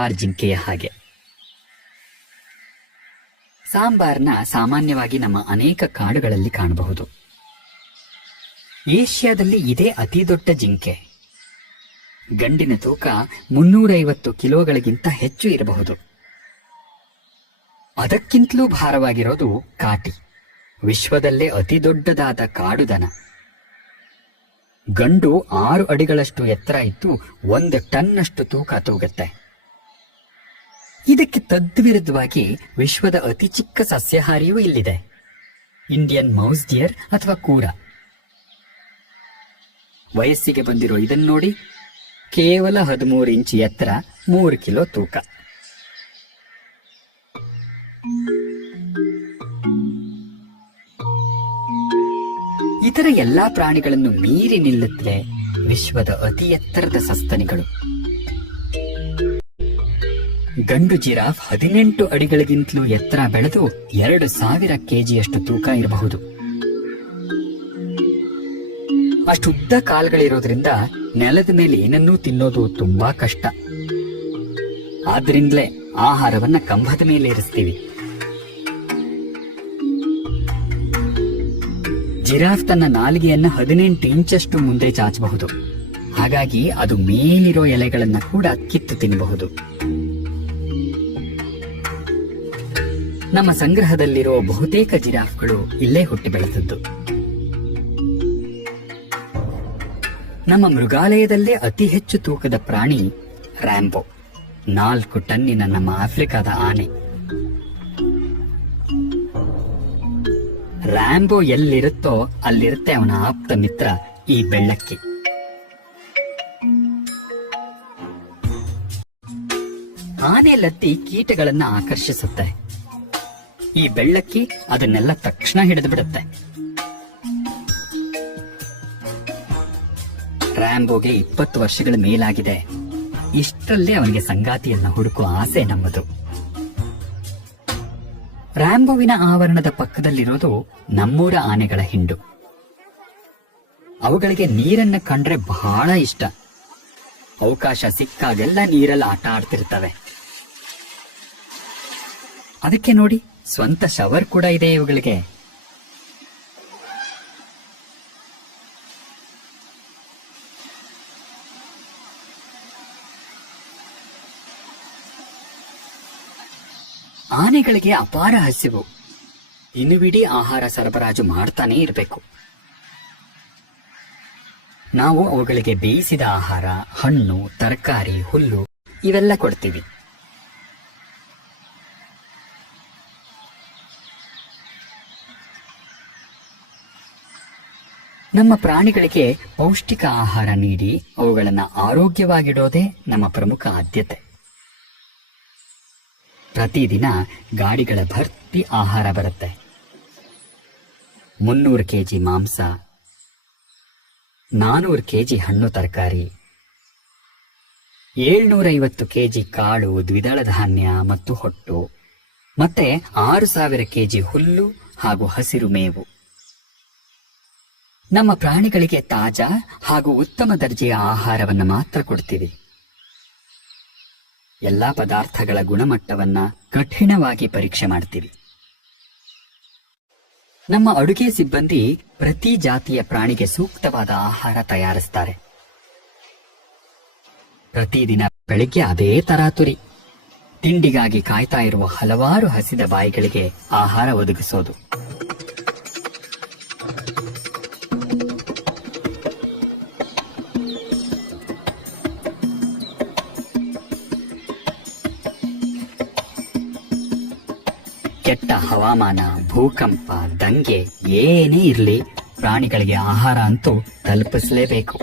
ಸಾಂಬಾರ್ ಜಿಂಕೆಯ ಹಾಗೆ. ಸಾಂಬಾರ್ನ ಸಾಮಾನ್ಯವಾಗಿ ನಮ್ಮ ಅನೇಕ ಕಾಡುಗಳಲ್ಲಿ ಕಾಣಬಹುದು. ಏಷ್ಯಾದಲ್ಲಿ ಇದೇ ಅತಿ ದೊಡ್ಡ ಜಿಂಕೆ. ಗಂಡಿನ ತೂಕ 350 ಕಿಲೋಗಳಿಗಿಂತ ಹೆಚ್ಚು ಇರಬಹುದು. ಅದಕ್ಕಿಂತಲೂ ಭಾರವಾಗಿರೋದು ಕಾಟಿ, ವಿಶ್ವದಲ್ಲೇ ಅತಿ ದೊಡ್ಡದಾದ ಕಾಡುದನ. ಗಂಡು 6 ಅಡಿಗಳಷ್ಟು ಎತ್ತರ ಇದ್ದು 1 ಟನ್ನಷ್ಟು ತೂಕ ತೂಗುತ್ತೆ. ಇದಕ್ಕೆ ತದ್ವಿರುದ್ಧವಾಗಿ ವಿಶ್ವದ ಅತಿ ಚಿಕ್ಕ ಸಸ್ಯಾಹಾರಿಯೂ ಇಲ್ಲಿದೆ, ಇಂಡಿಯನ್ ಮೌಸ್ ಡಿಯರ್ ಅಥವಾ ಕೂರ. ವಯಸ್ಸಿಗೆ ಬಂದಿರೋ ಇದನ್ನು ನೋಡಿ, ಕೇವಲ 13 ಇಂಚ್ ಎತ್ತರ, 3 ಕಿಲೋ ತೂಕ. ಇತರ ಎಲ್ಲಾ ಪ್ರಾಣಿಗಳನ್ನು ಮೀರಿ ನಿಲ್ಲುತ್ತವೆ ವಿಶ್ವದ ಅತಿ ಎತ್ತರದ ಸಸ್ತನಿಗಳು. ಗಂಡು ಜಿರಾಫ್ 18 ಅಡಿಗಳಿಗಿಂತಲೂ ಎತ್ತರ ಬೆಳೆದು 2000 ಕೆಜಿಯಷ್ಟು ತೂಕ ಇರಬಹುದು. ಅಷ್ಟುದ್ದ ಕಾಲುಗಳಿರೋದ್ರಿಂದ ನೆಲದ ಮೇಲೆ ಏನನ್ನೂ ತಿನ್ನೋದು ತುಂಬಾ ಕಷ್ಟ. ಆದ್ರಿಂದಲೇ ಆಹಾರವನ್ನ ಕಂಬದ ಮೇಲೆ ಇರಿಸ್ತೀವಿ. ಜಿರಾಫ್ ತನ್ನ ನಾಲಿಗೆಯನ್ನ 18 ಇಂಚಷ್ಟು ಮುಂದೆ ಚಾಚಬಹುದು. ಹಾಗಾಗಿ ಅದು ಮೇಲಿರೋ ಎಲೆಗಳನ್ನ ಕೂಡ ಕಿತ್ತು ತಿನ್ನಬಹುದು. ನಮ್ಮ ಸಂಗ್ರಹದಲ್ಲಿರೋ ಬಹುತೇಕ ಜಿರಾಫ್ಗಳು ಇಲ್ಲೇ ಹುಟ್ಟಿ ಬೆಳೆದದ್ದು. ನಮ್ಮ ಮೃಗಾಲಯದಲ್ಲೇ ಅತಿ ಹೆಚ್ಚು ತೂಕದ ಪ್ರಾಣಿ ರ್ಯಾಂಬೋ, 4 ಟನ್ನಿನ ನಮ್ಮ ಆಫ್ರಿಕಾದ ಆನೆ. ರ್ಯಾಂಬೋ ಎಲ್ಲಿರುತ್ತೋ ಅಲ್ಲಿರುತ್ತೆ ಅವನ ಆಪ್ತ ಮಿತ್ರ ಈ ಬೆಳ್ಳಕ್ಕಿ. ಆನೆ ಲತ್ತಿ ಕೀಟಗಳನ್ನ ಆಕರ್ಷಿಸುತ್ತೆ. ಈ ಬೆಳ್ಳಕ್ಕಿ ಅದನ್ನೆಲ್ಲ ತಕ್ಷಣ ಹಿಡಿದು ಬಿಡುತ್ತೆ. ರ್ಯಾಂಬೋಗೆ 20 ವರ್ಷಗಳ ಮೇಲಾಗಿದೆ. ಇಷ್ಟರಲ್ಲೇ ಅವನಿಗೆ ಸಂಗಾತಿಯನ್ನ ಹುಡುಕುವ ಆಸೆ ನಮ್ಮದು. ರ್ಯಾಂಬೋವಿನ ಆವರಣದ ಪಕ್ಕದಲ್ಲಿರೋದು ನಮ್ಮೂರ ಆನೆಗಳ ಹಿಂಡು. ಅವುಗಳಿಗೆ ನೀರನ್ನ ಕಂಡ್ರೆ ಬಹಳ ಇಷ್ಟ. ಅವಕಾಶ ಸಿಕ್ಕಾಗೆಲ್ಲ ನೀರಲ್ಲಿ ಆಟ ಆಡ್ತಿರ್ತವೆ. ಅದಕ್ಕೆ ನೋಡಿ, ಸ್ವಂತ ಶವರ್ ಕೂಡ ಇದೆ ಇವುಗಳಿಗೆ. ಆನೆಗಳಿಗೆ ಅಪಾರ ಹಸಿವು. ದಿನವಿಡೀ ಆಹಾರ ಸರಬರಾಜು ಮಾಡ್ತಾನೆ ಇರಬೇಕು. ನಾವು ಅವುಗಳಿಗೆ ಬೇಯಿಸಿದ ಆಹಾರ, ಹಣ್ಣು, ತರಕಾರಿ, ಹುಲ್ಲು ಇವೆಲ್ಲ ಕೊಡ್ತೀವಿ. ನಮ್ಮ ಪ್ರಾಣಿಗಳಿಗೆ ಪೌಷ್ಟಿಕ ಆಹಾರ ನೀಡಿ ಅವುಗಳನ್ನು ಆರೋಗ್ಯವಾಗಿಡೋದೇ ನಮ್ಮ ಪ್ರಮುಖ ಆದ್ಯತೆ. ಪ್ರತಿದಿನ ಗಾಡಿಗಳ ಭರ್ತಿ ಆಹಾರ ಬರುತ್ತೆ. 300 ಕೆಜಿ ಮಾಂಸ, 400 ಕೆಜಿ ಹಣ್ಣು ತರಕಾರಿ, 750 ಕೆಜಿ ಕಾಳು, ದ್ವಿದಳ ಧಾನ್ಯ ಮತ್ತು ಹೊಟ್ಟು, ಮತ್ತೆ 6000 ಕೆಜಿ ಹುಲ್ಲು ಹಾಗೂ ಹಸಿರು ಮೇವು. ನಮ್ಮ ಪ್ರಾಣಿಗಳಿಗೆ ತಾಜಾ ಹಾಗೂ ಉತ್ತಮ ದರ್ಜೆಯ ಆಹಾರವನ್ನು ಮಾತ್ರ ಕೊಡ್ತೀವಿ. ಎಲ್ಲಾ ಪದಾರ್ಥಗಳ ಗುಣಮಟ್ಟವನ್ನ ಕಠಿಣವಾಗಿ ಪರೀಕ್ಷೆ ಮಾಡ್ತೀವಿ. ನಮ್ಮ ಅಡುಗೆ ಸಿಬ್ಬಂದಿ ಪ್ರತಿ ಜಾತಿಯ ಪ್ರಾಣಿಗೆ ಸೂಕ್ತವಾದ ಆಹಾರ ತಯಾರಿಸ್ತಾರೆ. ಪ್ರತಿದಿನ ಬೆಳಿಗ್ಗೆ ಅದೇ ತರಾತುರಿ. ತಿಂಡಿಗಾಗಿ ಕಾಯ್ತಾ ಇರುವ ಹಲವಾರು ಹಸಿದ ಬಾಯಿಗಳಿಗೆ ಆಹಾರ ಒದಗಿಸೋದು. ಕೆಟ್ಟ ಹವಾಮಾನ, ಭೂಕಂಪ, ದಂಗೆ ಏನೇ ಇರಲಿ, ಪ್ರಾಣಿಗಳಿಗೆ ಆಹಾರ ಅಂತೂ ತಲುಪಿಸಲೇಬೇಕು.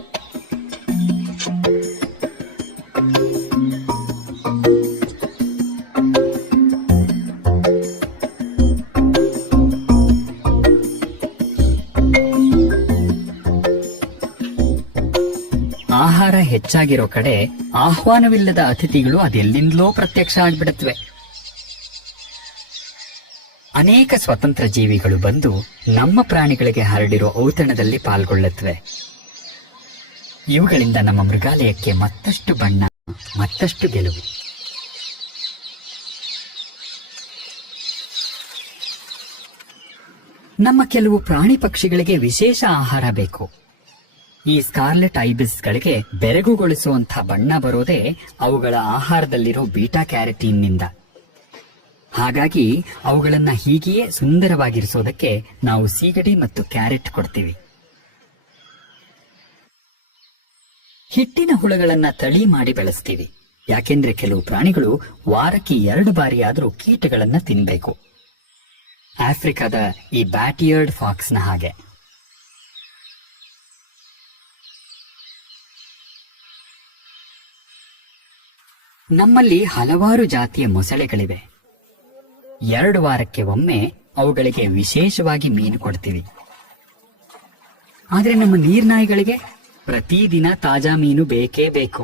ಆಹಾರ ಹೆಚ್ಚಾಗಿರೋ ಕಡೆ ಆಹ್ವಾನವಿಲ್ಲದ ಅತಿಥಿಗಳು ಅದೆಲ್ಲಿಂದಲೋ ಪ್ರತ್ಯಕ್ಷ ಆಗ್ಬಿಡತ್ವೆ. ಅನೇಕ ಸ್ವತಂತ್ರ ಜೀವಿಗಳು ಬಂದು ನಮ್ಮ ಪ್ರಾಣಿಗಳಿಗೆ ಹರಡಿರೋ ಔತಣದಲ್ಲಿ ಪಾಲ್ಗೊಳ್ಳುತ್ತವೆ. ಇವುಗಳಿಂದ ನಮ್ಮ ಮೃಗಾಲಯಕ್ಕೆ ಮತ್ತಷ್ಟು ಬಣ್ಣ, ಮತ್ತಷ್ಟು ಗೆಲುವು. ನಮ್ಮ ಕೆಲವು ಪ್ರಾಣಿ ಪಕ್ಷಿಗಳಿಗೆ ವಿಶೇಷ ಆಹಾರ ಬೇಕು. ಈ ಸ್ಕಾರ್ಲೆಟ್ ಐಬಿಸ್ಗಳಿಗೆ ಬೆರಗುಗೊಳಿಸುವಂಥ ಬಣ್ಣ ಬರೋದೇ ಅವುಗಳ ಆಹಾರದಲ್ಲಿರೋ ಬೀಟಾ ಕ್ಯಾರಟೀನ್ನಿಂದ. ಹಾಗಾಗಿ ಅವುಗಳನ್ನ ಹೀಗೆಯೇ ಸುಂದರವಾಗಿರಿಸೋದಕ್ಕೆ ನಾವು ಸೀಗಡಿ ಮತ್ತು ಕ್ಯಾರೆಟ್ ಕೊಡ್ತೀವಿ. ಹಿಟ್ಟಿನ ಹುಳುಗಳನ್ನ ತಳಿ ಮಾಡಿ ಬೆಳೆಸ್ತೀವಿ. ಯಾಕೆಂದ್ರೆ ಕೆಲವು ಪ್ರಾಣಿಗಳು ವಾರಕ್ಕೆ 2 ಬಾರಿ ಆದ್ರೂ ಕೀಟಗಳನ್ನ ತಿನ್ಬೇಕು. ಆಫ್ರಿಕಾದ ಈ ಬ್ಯಾಟಿಯರ್ಡ್ ಫಾಕ್ಸ್ನ ಹಾಗೆ. ನಮ್ಮಲ್ಲಿ ಹಲವಾರು ಜಾತಿಯ ಮೊಸಳೆಗಳಿವೆ. 2 ವಾರಕ್ಕೆ ಒಮ್ಮೆ ಅವುಗಳಿಗೆ ವಿಶೇಷವಾಗಿ ಮೀನು ಕೊಡ್ತೀವಿ. ಆದ್ರೆ ನಮ್ಮ ನೀರ್ನಾಯಿಗಳಿಗೆ ಪ್ರತಿದಿನ ತಾಜಾ ಮೀನು ಬೇಕೇ ಬೇಕು.